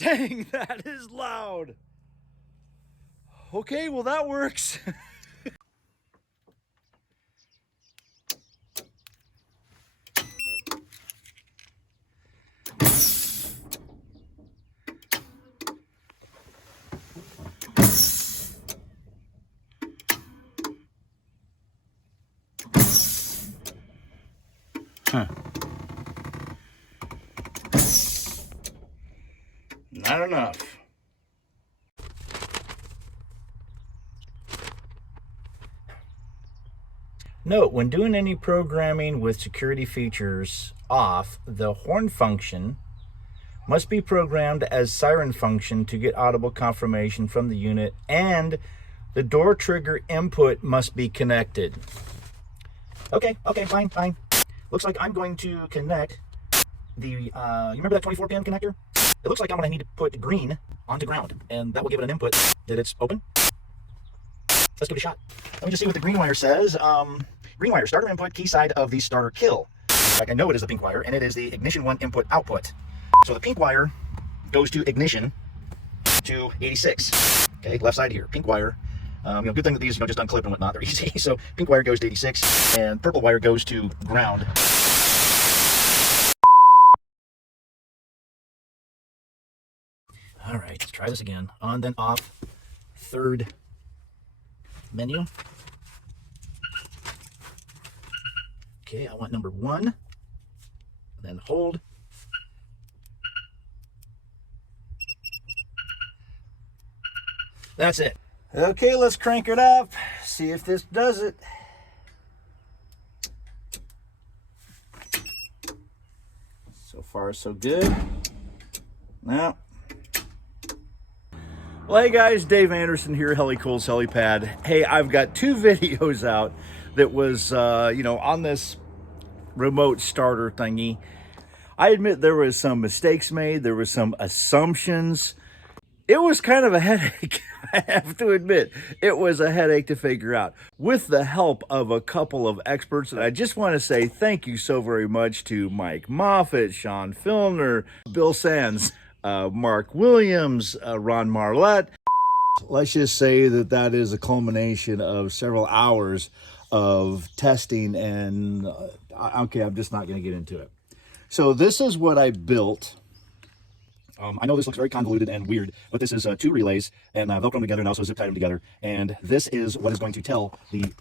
Dang, that is loud. Okay, well that works. Huh. Not enough. Note, when doing any programming with security features off, the horn function must be programmed as siren function to get audible confirmation from the unit, and the door trigger input must be connected. Okay, fine. Looks like I'm going to connect the, you remember that 24-pin connector? It looks like I'm going to need to put green onto ground, and that will give it an input that it's open. Let's give it a shot. Let me just see what the green wire says. Green wire, starter input, key side of the starter kill. In fact, I know it is the pink wire, and it is the ignition 1 input output. So the pink wire goes to ignition to 86. Okay, left side here, pink wire. Good thing that these, just unclip and whatnot, they're easy. So pink wire goes to 86, and purple wire goes to ground. All right, let's try this again. On, then off, third menu. Okay, I want number 1, then hold. That's it. Okay, let's crank it up, see if this does it. So far, so good. Now, well, hey guys, Dave Anderson here, Helicool's Helipad. Hey, I've got 2 videos out that was, on this remote starter thingy. I admit there was some mistakes made, there was some assumptions. It was kind of a headache, I have to admit. It was a headache to figure out. With the help of a couple of experts, and I just want to say thank you so very much to Mike Moffitt, Sean Filner, Bill Sands, Mark Williams, Ron Marlette. Let's just say that is a culmination of several hours of testing, and okay, I'm just not going to get into it. So this is what I built. I know this looks very convoluted and weird, but this is 2 relays, and Velcro them together and also zip tied them together. And this is what is going to tell the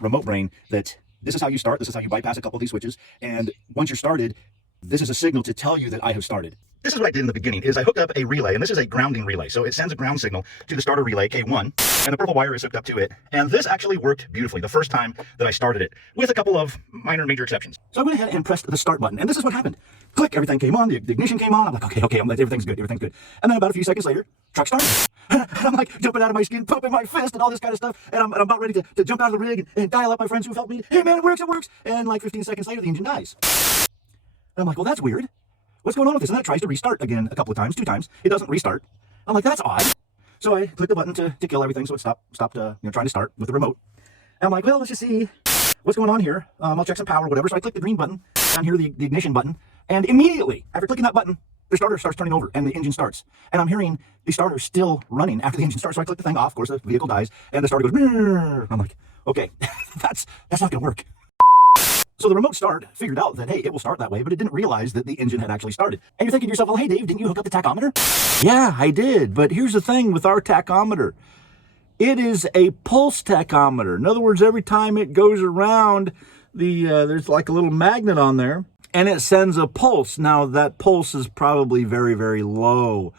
remote brain that this is how you start, this is how you bypass a couple of these switches, and once you're started, this is a signal to tell you that I have started. This is what I did in the beginning, is I hooked up a relay, and this is a grounding relay. So it sends a ground signal to the starter relay, K1, and the purple wire is hooked up to it. And this actually worked beautifully the first time that I started it, with a couple of major exceptions. So I went ahead and pressed the start button, and this is what happened. Click, everything came on, the ignition came on. I'm like, okay, everything's good. And then about a few seconds later, truck started. And I'm like jumping out of my skin, pumping my fist and all this kind of stuff. And I'm about ready to jump out of the rig and dial up my friends who've helped me. Hey man, it works. And like 15 seconds later, the engine dies. And I'm like, well, that's weird. What's going on with this? And then it tries to restart again a couple of times, 2 times. It doesn't restart. I'm like, that's odd. So I clicked the button to kill everything, so it stopped trying to start with the remote. And I'm like, well, let's just see what's going on here. I'll check some power or whatever. So I click the green button down here, the ignition button, and immediately after clicking that button, the starter starts turning over and the engine starts. And I'm hearing the starter still running after the engine starts. So I click the thing off. Of course, the vehicle dies, and the starter goes. Brrr. I'm like, okay, that's not gonna work. So the remote start figured out that, hey, it will start that way, but it didn't realize that the engine had actually started. And you're thinking to yourself, well, hey, Dave, didn't you hook up the tachometer? Yeah, I did. But here's the thing with our tachometer. It is a pulse tachometer. In other words, every time it goes around, there's like a little magnet on there, and it sends a pulse. Now, that pulse is probably very, very low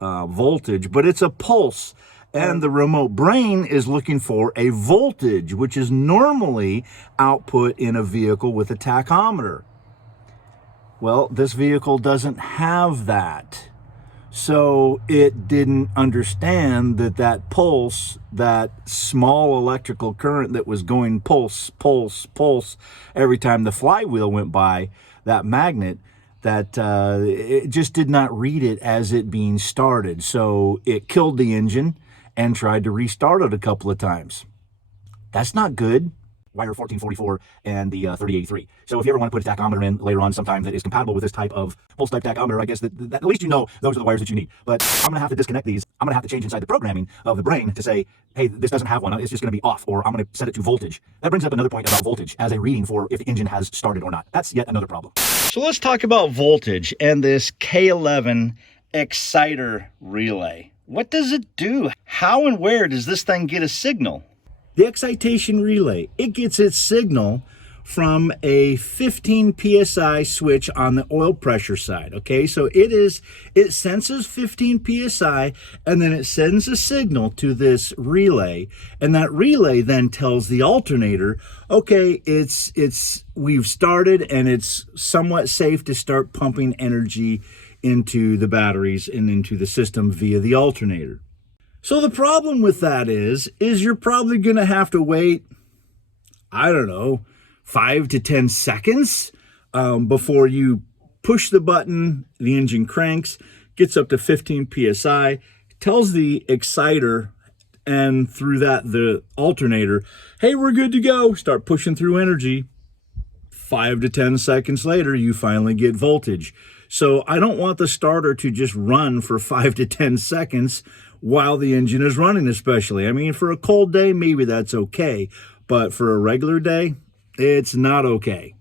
voltage, but it's a pulse. And the remote brain is looking for a voltage, which is normally output in a vehicle with a tachometer. Well, this vehicle doesn't have that. So it didn't understand that pulse, that small electrical current that was going pulse, pulse, pulse every time the flywheel went by, that magnet, that it just did not read it as it being started. So it killed the engine and tried to restart it a couple of times. That's not good. wire 1444 and the 3083. So if you ever want to put a tachometer in later on sometime that is compatible with this type of pulse type tachometer, I guess that at least you know those are the wires that you need. But I'm going to have to disconnect these. I'm going to have to change inside the programming of the brain to say, hey, this doesn't have one. It's just going to be off, or I'm going to set it to voltage. That brings up another point about voltage as a reading for if the engine has started or not. That's yet another problem. So let's talk about voltage and this K11 exciter relay. What does it do? How and where does this thing get a signal? The excitation relay, it gets its signal from a 15 psi switch on the oil pressure side. Okay, so it senses 15 psi and then it sends a signal to this relay, and that relay then tells the alternator, okay, we've started and it's somewhat safe to start pumping energy into the batteries and into the system via the alternator. So the problem with that is you're probably going to have to wait, I don't know, 5 to 10 seconds before you push the button, the engine cranks, gets up to 15 psi, tells the exciter and through that the alternator, hey, we're good to go, start pushing through energy. 5 to 10 seconds later, you finally get voltage. So I don't want the starter to just run for 5 to 10 seconds while the engine is running, especially. I mean, for a cold day, maybe that's okay, but for a regular day, it's not okay.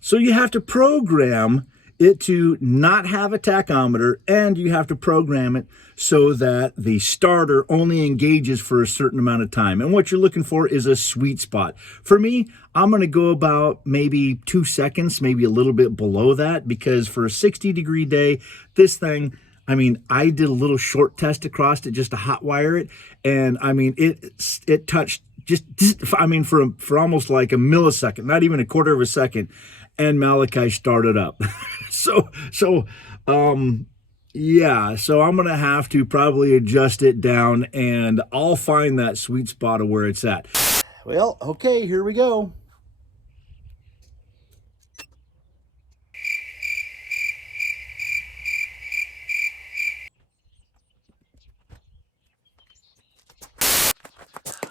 So you have to program it to not have a tachometer, and you have to program it so that the starter only engages for a certain amount of time. And what you're looking for is a sweet spot. For me, I'm going to go about maybe 2 seconds, maybe a little bit below that, because for a 60-degree day, this thing, I mean, I did a little short test across it just to hot wire it, and I mean, it touched just I mean, for almost like a millisecond, not even a quarter of a second, and Malachi started up. Yeah, so I'm going to have to probably adjust it down, and I'll find that sweet spot of where it's at. Well, okay, here we go.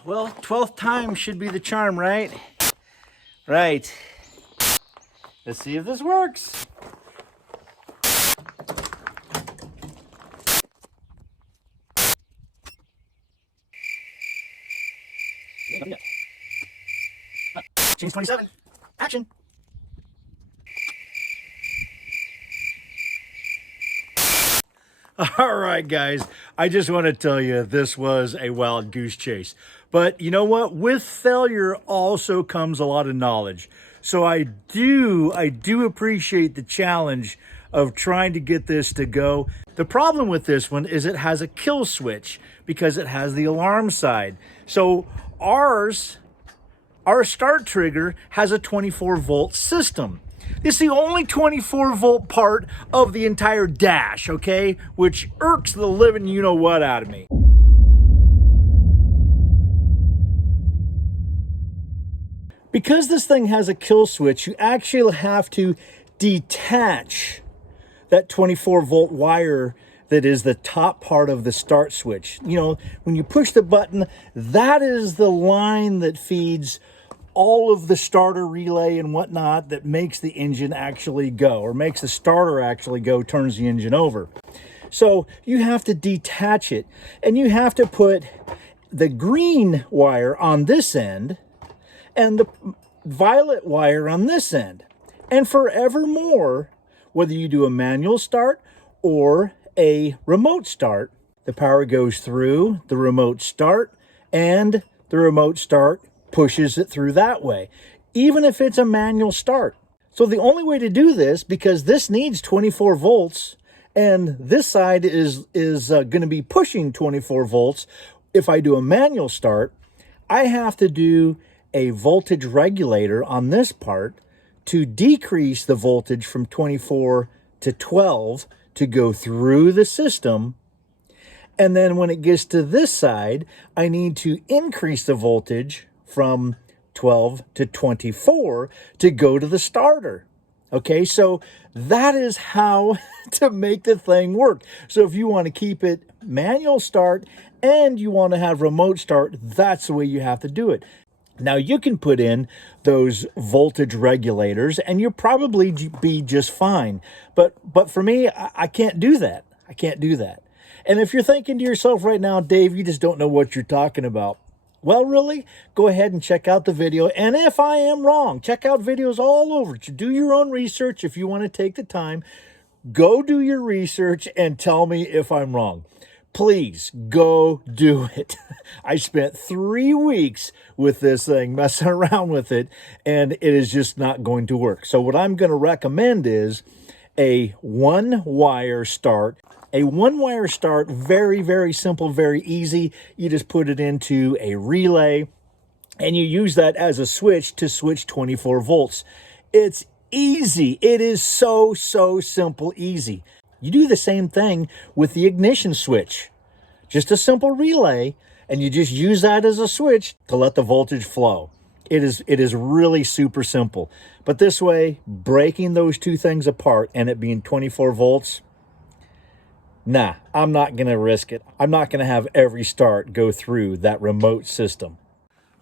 Well, 12th time should be the charm, right? Right. Let's see if this works. Change 27. Action. All right, guys, I just want to tell you this was a wild goose chase. But you know what? With failure also comes a lot of knowledge. So I do appreciate the challenge of trying to get this to go. The problem with this one is it has a kill switch because it has the alarm side. So our start trigger has a 24-volt system. It's the only 24-volt part of the entire dash, okay? Which irks the living you-know-what out of me. Because this thing has a kill switch, you actually have to detach that 24-volt wire that is the top part of the start switch. You know, when you push the button, that is the line that feeds all of the starter relay and whatnot that makes the engine actually go, or makes the starter actually go, turns the engine over. So you have to detach it, and you have to put the green wire on this end and the violet wire on this end. And forevermore, whether you do a manual start or a remote start, the power goes through the remote start, and the remote start pushes it through that way, even if it's a manual start. So the only way to do this, because this needs 24 volts and this side is going to be pushing 24 volts, if I do a manual start, I have to do a voltage regulator on this part to decrease the voltage from 24 to 12 to go through the system. And then when it gets to this side, I need to increase the voltage from 12 to 24 to go to the starter. Okay, so that is how to make the thing work. So if you want to keep it manual start and you want to have remote start, that's the way you have to do it. Now you can put in those voltage regulators and you'll probably be just fine. But for me, I can't do that. I can't do that. And if you're thinking to yourself right now, Dave, you just don't know what you're talking about. Well, really, go ahead and check out the video. And if I am wrong, check out videos all over. Do your own research if you want to take the time. Go do your research and tell me if I'm wrong. Please go do it. I spent 3 weeks with this thing, messing around with it, and it is just not going to work. So what I'm going to recommend is a one-wire start. A one-wire start, very, very simple, very easy. You just put it into a relay, and you use that as a switch to switch 24 volts. It's easy. It is so simple, easy. You do the same thing with the ignition switch. Just a simple relay, and you just use that as a switch to let the voltage flow. It is really super simple. But this way, breaking those two things apart and it being 24 volts, nah, I'm not going to risk it. I'm not going to have every start go through that remote system.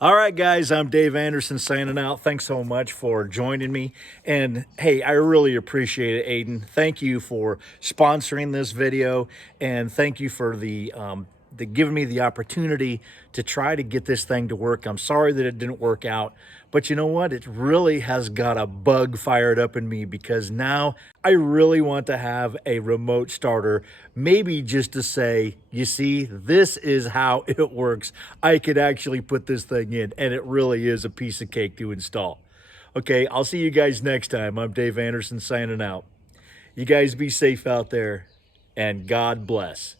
All right, guys, I'm Dave Anderson signing out. Thanks so much for joining me. And hey, I really appreciate it, Aiden. Thank you for sponsoring this video, and thank you for the giving me the opportunity to try to get this thing to work. I'm sorry that it didn't work out, but you know what? It really has got a bug fired up in me, because now I really want to have a remote starter, maybe just to say, you see, this is how it works. I could actually put this thing in, and it really is a piece of cake to install. Okay, I'll see you guys next time. I'm Dave Anderson signing out. You guys be safe out there, and God bless.